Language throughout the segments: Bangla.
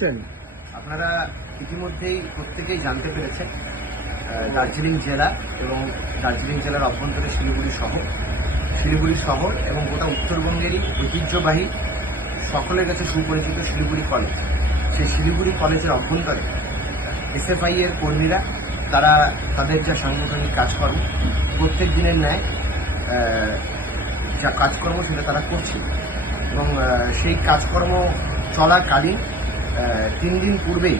আসছেন? আপনারা ইতিমধ্যেই প্রত্যেকেই জানতে পেরেছেন দার্জিলিং জেলা এবং দার্জিলিং জেলার অভ্যন্তরে শিলিগুড়ি শহর এবং গোটা উত্তরবঙ্গেরই ঐতিহ্যবাহী সকলের কাছে সুপরিচিত শিলিগুড়ি কলেজ। সেই শিলিগুড়ি কলেজের অভ্যন্তরে এসএফআই এর কর্মীরা তারা তাদের যা সাংগঠনিক কাজকর্ম প্রত্যেক দিনের ন্যায় যা কাজকর্ম সেটা তারা করছে এবং সেই কাজকর্ম চলাকালীন 3 দিন পূর্বেই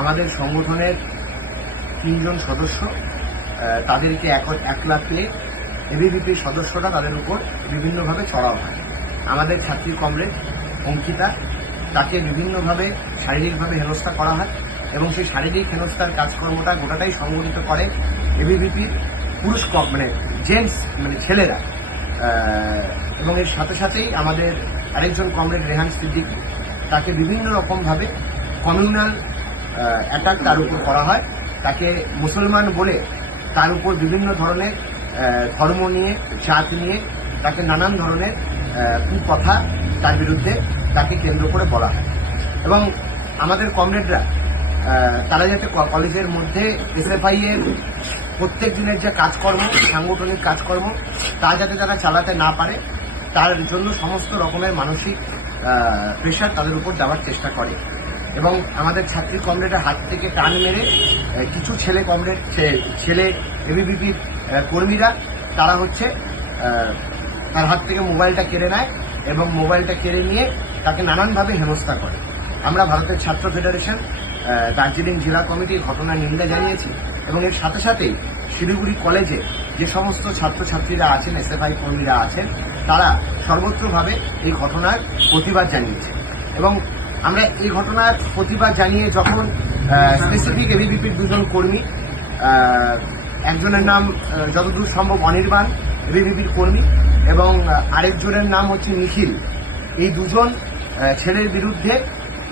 আমাদের সংগঠনের 3 জন সদস্য তাদেরকে একলা পেয়ে এবিভিপির সদস্যরা তাদের উপর বিভিন্নভাবে চড়াও হয়। আমাদের ছাত্রী কমরেড অঙ্কিতা তাকে বিভিন্নভাবে শারীরিকভাবে হেনস্থা করা হয় এবং সেই শারীরিক হেনস্থার কাজকর্মটা গোটাটাই সংগঠিত করে এবিভিপির পুরুষ জেন্টস ছেলেরা এবং এর সাথে সাথেই আমাদের আরেকজন কমরেড রেহান সিদ্দিকী তাকে বিভিন্ন রকমভাবে কমিউনাল অ্যাটাক তার উপর করা হয়। তাকে মুসলমান বলে তার উপর বিভিন্ন ধরনের ধর্ম নিয়ে জাত নিয়ে তাকে নানান ধরনের কুকথা তার বিরুদ্ধে তাকে কেন্দ্র করে বলা হয় এবং আমাদের কমরেডরা তারা যাতে কলেজের মধ্যে এসএফআই এর প্রত্যেক দিনের যে কাজকর্ম সাংগঠনিক কাজকর্ম তা যাতে তারা চালাতে না পারে তার জন্য সমস্ত রকমের মানসিক প্রেশার তাদের উপর দেওয়ার চেষ্টা করে এবং আমাদের ছাত্রী কমরেডের হাত থেকে টান মেরে কিছু ছেলে এবিভিপির কর্মীরা তারা তার হাত থেকে মোবাইলটা কেড়ে নেয় এবং মোবাইলটা কেড়ে নিয়ে তাকে নানানভাবে হেনস্থা করে। আমরা ভারতের ছাত্র ফেডারেশন দার্জিলিং জেলা কমিটির ঘটনার নিন্দা জানিয়েছি এবং এর সাথে সাথেই শিলিগুড়ি কলেজে যে সমস্ত ছাত্রছাত্রীরা আছেন এসএফআই কর্মীরা আছেন তারা সর্বত্রভাবে এই ঘটনার প্রতিবাদ জানিয়েছে এবং আমরা এই ঘটনার প্রতিবাদ জানিয়ে যখন স্পেসিফিক এবিভিপির 2 জন কর্মী, একজনের নাম যতদূর সম্ভব অনির্বাণ এবিভিপির কর্মী এবং আরেকজনের নাম হচ্ছে নিখিল, এই 2 জন ছেলের বিরুদ্ধে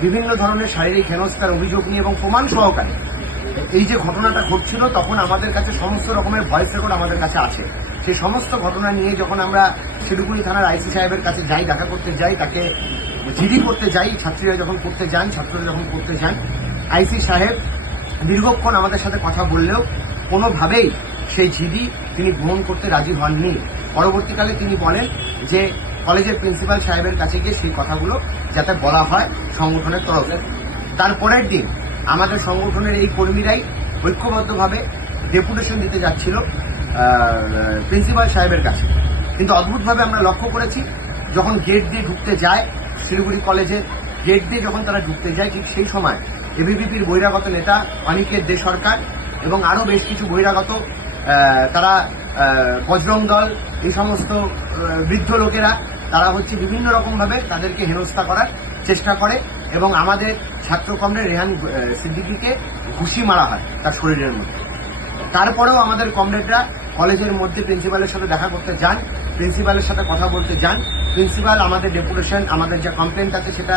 বিভিন্ন ধরনের শারীরিক হেনস্থার অভিযোগ নিয়ে এবং প্রমাণ সহকারে এই যে ঘটনাটা ঘটছিল তখন আমাদের কাছে সমস্ত রকমের ভয়েস রেকর্ড আমাদের কাছে আসে। সেই সমস্ত ঘটনা নিয়ে যখন আমরা শিলিগুড়ি থানার আইসি সাহেবের কাছে যাই, দেখা করতে যাই, তাকে জিডি করতে যাই, ছাত্ররা যখন করতে যান আইসি সাহেব দীর্ঘক্ষণ আমাদের সাথে কথা বললেও কোনোভাবেই সেই জিডি তিনি গ্রহণ করতে রাজি হননি। পরবর্তীকালে তিনি বলেন যে কলেজের প্রিন্সিপাল সাহেবের কাছে গিয়ে সেই কথাগুলো যাতে বলা হয় সংগঠনের তরফে। তারপরের দিন আমাদের সংগঠনের এই কর্মীরাই ঐক্যবদ্ধভাবে ডেপুটেশন দিতে যাচ্ছিল প্রিন্সিপাল সাহেবের কাছে, কিন্তু অদ্ভুতভাবে আমরা লক্ষ্য করেছি যখন গেট দিয়ে ঢুকতে যায় শিলিগুড়ি কলেজের গেট দিয়ে যখন তারা ঢুকতে যায় ঠিক সেই সময় এবিভিপির বহিরাগত নেতা অনিকেত দে সরকার এবং আরও বেশ কিছু বহিরাগত তারা বজরং দল এই সমস্ত বৃদ্ধ লোকেরা তারা বিভিন্ন রকমভাবে তাদেরকে হেনস্থা করার চেষ্টা করে এবং আমাদের ছাত্র কমরেড রেহান সিদ্দিকীকে ঘুষি মারা হয় তার শরীরের মধ্যে। তারপরেও আমাদের কমরেডরা কলেজের মধ্যে প্রিন্সিপালের সাথে দেখা করতে যান, প্রিন্সিপালের সাথে কথা বলতে যান। প্রিন্সিপাল আমাদের ডেপুটেশন আমাদের যে কমপ্লেন্ট আছে সেটা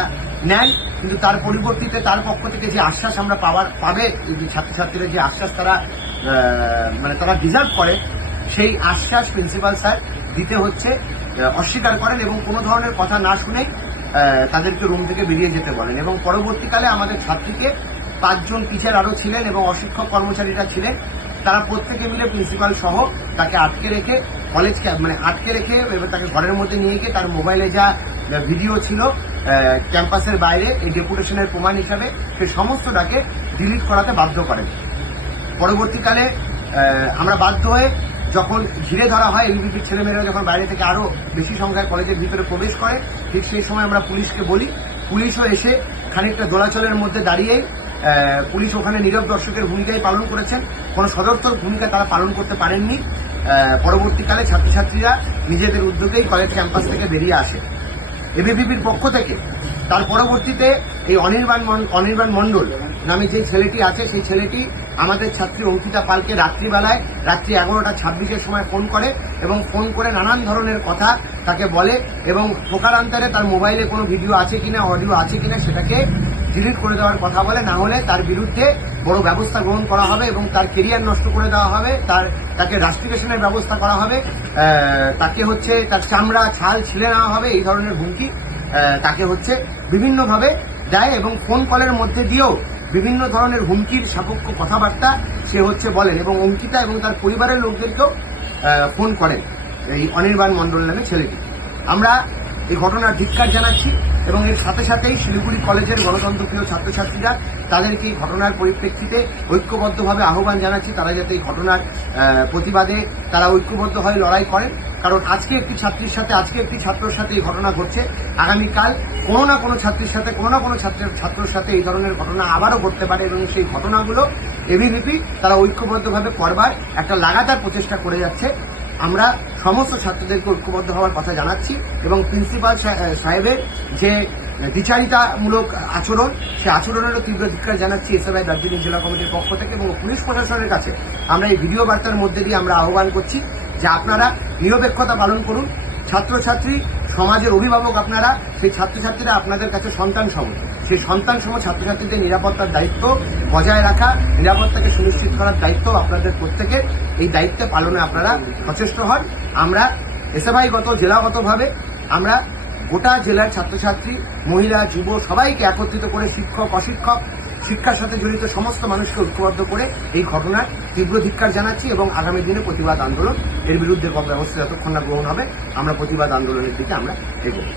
নেন, কিন্তু তার পরিবর্তিতে তার পক্ষ থেকে যে আশ্বাস আমরা পাবে ছাত্রছাত্রীরা যে আশ্বাস তারা ডিজার্ভ করে সেই আশ্বাস প্রিন্সিপাল স্যার দিতে অস্বীকার করেন এবং কোনো ধরনের কথা না শুনেই তাদেরকে রুম থেকে বেরিয়ে যেতে বলেন এবং পরবর্তীকালে আমাদের ছাত্রীকে 5 জন টিচার আরও ছিলেন এবং অশিক্ষক কর্মচারীরা ছিলেন, তারা প্রত্যেকে মিলে প্রিন্সিপাল সহ তাকে আটকে রেখে এবার তাকে ঘরের মধ্যে নিয়ে গিয়ে তার মোবাইলে যা ভিডিও ছিল ক্যাম্পাসের বাইরে এই ডেপুটেশনের প্রমাণ হিসাবে সেই সমস্তটাকে ডিলিট করাতে বাধ্য করেন। পরবর্তীকালে আমরা বাধ্য হয়ে যখন ঘিরে ধরা হয় এবিভিপির ছেলেমেয়েরা যখন বাইরে থেকে আরও বেশি সংখ্যায় কলেজের ভিতরে প্রবেশ করে ঠিক সেই সময় আমরা পুলিশকে বলি, পুলিশও এসে খানিকটা দোলাচলের মধ্যে দাঁড়িয়েই পুলিশ ওখানে নীরব দর্শকের ভূমিকাই পালন করেছেন, কোনো সদর্থক ভূমিকা তারা পালন করতে পারেননি। পরবর্তীকালে ছাত্রছাত্রীরা নিজেদের উদ্যোগেই কলেজ ক্যাম্পাস থেকে বেরিয়ে আসে এবিভিপির পক্ষ থেকে। তার পরবর্তীতে এই অনির্বাণ মণ্ডল নামে যে ছেলেটি আছে সেই ছেলেটি আমাদের ছাত্রী অঙ্কিতা পালকে রাত্রি 11:26 সময় ফোন করে এবং ফোন করে নানান ধরনের কথা তাকে বলে এবং প্রকারান্তরে তার মোবাইলে কোনো ভিডিও আছে কিনা অডিও আছে কিনা সেটাকে ডিলিট করে দেওয়ার কথা বলে, না হলে তার বিরুদ্ধে বড় ব্যবস্থা গ্রহণ করা হবে এবং তার কেরিয়ার নষ্ট করে দেওয়া হবে, তাকে রাস্টিকেশনের ব্যবস্থা করা হবে, তাকে তার চামড়া ছাল ছিলে নেওয়া হবে, এই ধরনের হুমকি তাকে বিভিন্নভাবে দেয় এবং ফোন কলের মধ্যে দিয়েও বিভিন্ন ধরনের হুমকির সাপেক্ষ কথাবার্তা সে বলেন এবং অঙ্কিতা এবং তার পরিবারের লোকদেরকেও ফোন করেন এই অনির্বাণ মণ্ডল নামে ছেলেটি। আমরা এই ঘটনার ধিক্কার জানাচ্ছি এবং এর সাথে সাথেই শিলিগুড়ি কলেজের গণতন্ত্রপ্রিয় ছাত্রছাত্রীরা তাদেরকে এই ঘটনার পরিপ্রেক্ষিতে ঐক্যবদ্ধভাবে আহ্বান জানাচ্ছি তারা যাতে এই ঘটনার প্রতিবাদে তারা ঐক্যবদ্ধ হয়ে লড়াই করেন। কারণ আজকে একটি ছাত্রীর সাথে আজকে একটি ছাত্রের সাথে এই ঘটনা ঘটছে, আগামীকাল কোনো না কোনো ছাত্রীর সাথে কোনো না কোনো ছাত্রের সাথে এই ধরনের ঘটনা আবারও ঘটতে পারে এবং সেই ঘটনাগুলো এবিভিপি তারা ঐক্যবদ্ধভাবে করবার একটা লাগাতার প্রচেষ্টা করে যাচ্ছে। আমরা সমস্ত ছাত্রদেরকে ঐক্যবদ্ধ হওয়ার কথা জানাচ্ছি এবং প্রিন্সিপাল সাহেবের যে দ্বিচারিতামূলক আচরণ, সে আচরণেরও তীব্র ধিক্কার জানাচ্ছি এসএফআই দার্জিলিং জেলা কমিটির পক্ষ থেকে এবং পুলিশ প্রশাসনের কাছে আমরা এই ভিডিও বার্তার মধ্যে দিয়ে আমরা আহ্বান করছি যে আপনারা নিরপেক্ষতা পালন করুন। ছাত্রছাত্রী সমাজের অভিভাবক আপনারা, সেই ছাত্রছাত্রীরা আপনাদের কাছে সন্তান সম, সেই সন্তান সম ছাত্রছাত্রীদের নিরাপত্তার দায়িত্ব বজায় রাখা, নিরাপত্তাকে সুনিশ্চিত করার দায়িত্ব আপনাদের প্রত্যেকের। এই দায়িত্বে পালনে আপনারা সচেষ্ট হন। আমরা এসএফআইগত জেলাগতভাবে আমরা গোটা জেলার ছাত্রছাত্রী, মহিলা, যুব সবাইকে একত্রিত করে শিক্ষক, অশিক্ষক, শিক্ষার সাথে জড়িত সমস্ত মানুষকে ঐক্যবদ্ধ করে এই ঘটনার তীব্র ধিক্কার জানাচ্ছি এবং আগামী দিনে প্রতিবাদ আন্দোলন এর বিরুদ্ধে ব্যবস্থা যতক্ষণ না গ্রহণ হবে আমরা প্রতিবাদ আন্দোলনের দিকে আমরা এগোব।